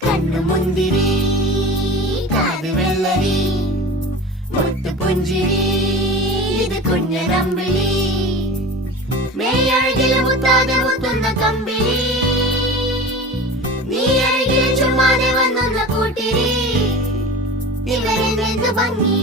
കണ്ണുമുന്തിരി കാത് വെള്ളരി മുത്തുപുഞ്ചിരി ഇത് കുഞ്ഞനമ്പിളി മേയഴകിൽ മുത്താതെ മുത്തുന്ന കമ്പിളി നീ അരികിൽ ചുമ്മാതെ വന്നൊന്ന കൂട്ടിരി ഇവരിൽ നിന്ന് ഭംഗി